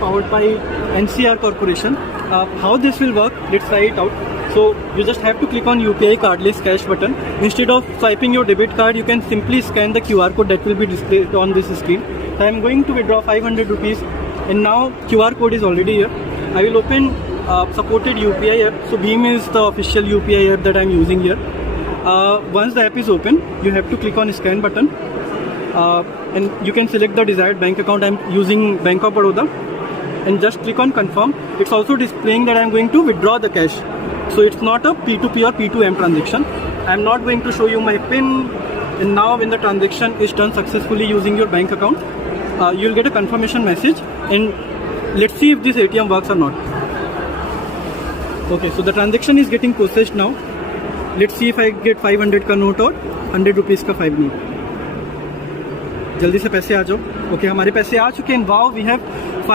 powered by NCR Corporation. How this will work, let's try it out. So you just have to click on UPI cardless cash button. Instead of swiping your debit card, you can simply scan the QR code that will be displayed on this screen. So I am going to withdraw 500 rupees and now QR code is already here. I will open supported UPI app. So Bheem is the official UPI app that I am using here. Once the app is open, you have to click on scan button. And you can select the desired bank account. I'm using Bank of Baroda and just click on confirm. It's also displaying that I'm going to withdraw the cash. So it's not a P2P or P2M transaction. I'm not going to show you my PIN. And now when the transaction is done successfully using your bank account, you'll get a confirmation message. And let's see if this ATM works or not. Okay, so the transaction is getting processed now. Let's see if I get 500 का note और 100 rupees का 5 note. जल्दी से पैसे आ जाओ. Okay, हमारे पैसे आ चुके हैं. Wow, we have